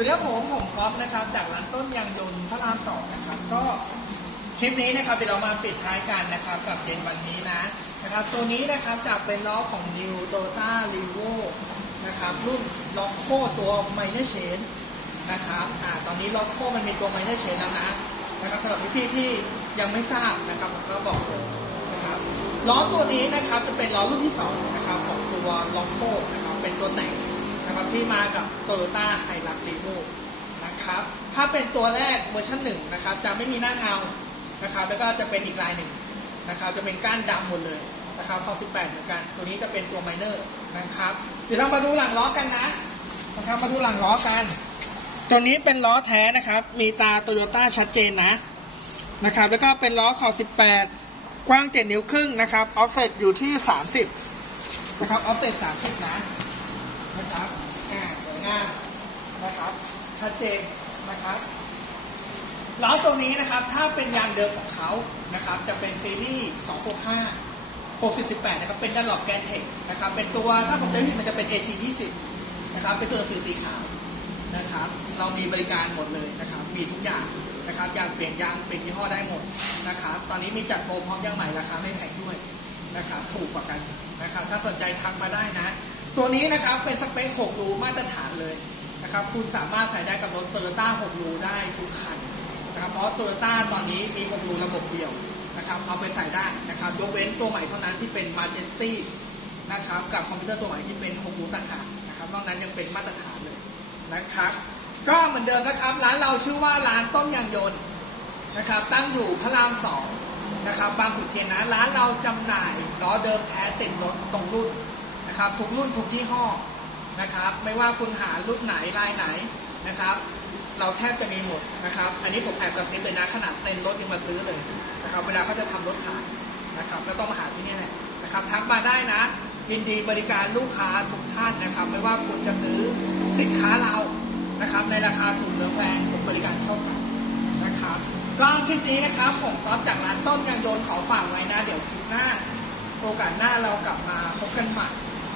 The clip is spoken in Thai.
วัสดีครับผมผมคอฟนะครับ จากร้านต้นยางยนต์พระรามสองนะครับ ก็คลิปนี้นะครับเดี๋ยวเรามาปิดท้ายกันนะครับ กับเย็นวันนี้นะนะครับ ตัวนี้นะครับจะเป็นล้อของ New Toyota r e v o นะครับ รุ่นล็อกโคตัว Minor Change นะครับอ่าตอนนี้ล็อกโคมันมีตัว Minor Change แล้วนะนะครับสำหรับพี่ๆที่ยังไม่ทราบนะครับผมก็บอกเลยนะครับล้อตัวนี้นะครับจะเป็นล้อรุ่นที่สองนะครับของตัวล็อกโคนะครับเป็นตัวแต่งน ที่มากับ Toyota h i l u x r e v o นะครับถ้าเป็นตัวแรกเวอร์ชันหนึ่งนะครับจะไม่มีหน้าเงานะครับแล้วก็จะเป็นอีกลายหนึ่งนะครับจะเป็นก้านดำหมดเลยนะครับคอ18 เหมือนกัน ตัวนี้จะเป็นตัวไมเนอร์นะครับเดี๋ยวเรามาดูหลังล้อกันนะนะครับมาดูหลังล้อกัน ตัวนี้เป็นล้อแท้นะครับ มีตาโตโยต้าชัดเจนนะนะครับแล้วก็เป็นล้อขอบ18 กว้าง 7 นิ้วครึ่งนะครับออฟเซตอยู่ที่ 30นะครับออฟเซต30 นะนะครับ อ่าสวยงามนะครับชัดเจนนะครับล้อตัวนี้นะครับถ้าเป็นยางเดิมของเขานะครับจะเป็นซีรีส์ 265 6018 นะครับ เป็นดันหลอกแกนเทคนะครับ เป็นตัว ถ้าผมจำไม่ผิดมันจะเป็น AT 20นะครับ เป็นตัวหนังสือสีขาวนะครับ เรามีบริการหมดเลยนะครับ มีทุกอย่างนะครับ อยางเปลี่ยนยาง เปลี่ยนยี่ห้อได้หมดนะครับ ตอนนี้มีจัดโปรพร้อมยางใหม่ราคาไม่แพงด้วยนะครับ ถูกกว่ากันนะครับ ถ้าสนใจทักมาได้นะ ตัวนี้นะครับเป็นสเปค 6 รูมาตรฐานเลยนะครับ คุณสามารถใส่ได้กับรถโตโยต้า 6 รูได้ทุกคันนะครับเพราะโตโยต้าตอนนี้มี 6 รูระบบเดียวนะครับ เอาไปใส่ได้นะครับยกเว้นตัวใหม่เท่านั้นที่เป็น Majesty นะครับกับคอมพิวเตอร์ตัวใหม่ที่เป็น 6 รูต่างหากนะครับนอกนั้นยังเป็นมาตรฐานเลยนะครับก็เหมือนเดิมนะครับ ร้านเราชื่อว่าร้านต้มยางยนต์นะครับ ตั้งอยู่พระรามสองนะครับ บางขุนเทียนนะ ร้านเราจำหน่ายล้อเดิมแท้ติดรถตรงรุ่น นะครับทุกรุ่นทุกยี่ห้อนะครับ ไม่ว่าคุณหารุ่นไหนลายไหนนะครับ เราแทบจะมีหมดนะครับ อันนี้ผมแอบกระซิบเลยนะขนาดเต็นรถยังมาซื้อเลยนะครับ เวลาเขาจะทำรถขายนะครับก็ต้องมาหาที่นี่แหละนะครับทักมาได้นะยินดีบริการลูกค้าทุกท่านนะครับ ไม่ว่าคุณจะซื้อสินค้าเรานะครับ ในราคาถูกหรือแพงผมบริการเท่ากันนะครับก็คลิปนี้นะครับผมก๊อฟจากร้านต้นยางโยนขอฝากไว้นะ เดี๋ยวคลิปหน้า โอกาสหน้าเรากลับมาพบกันใหม่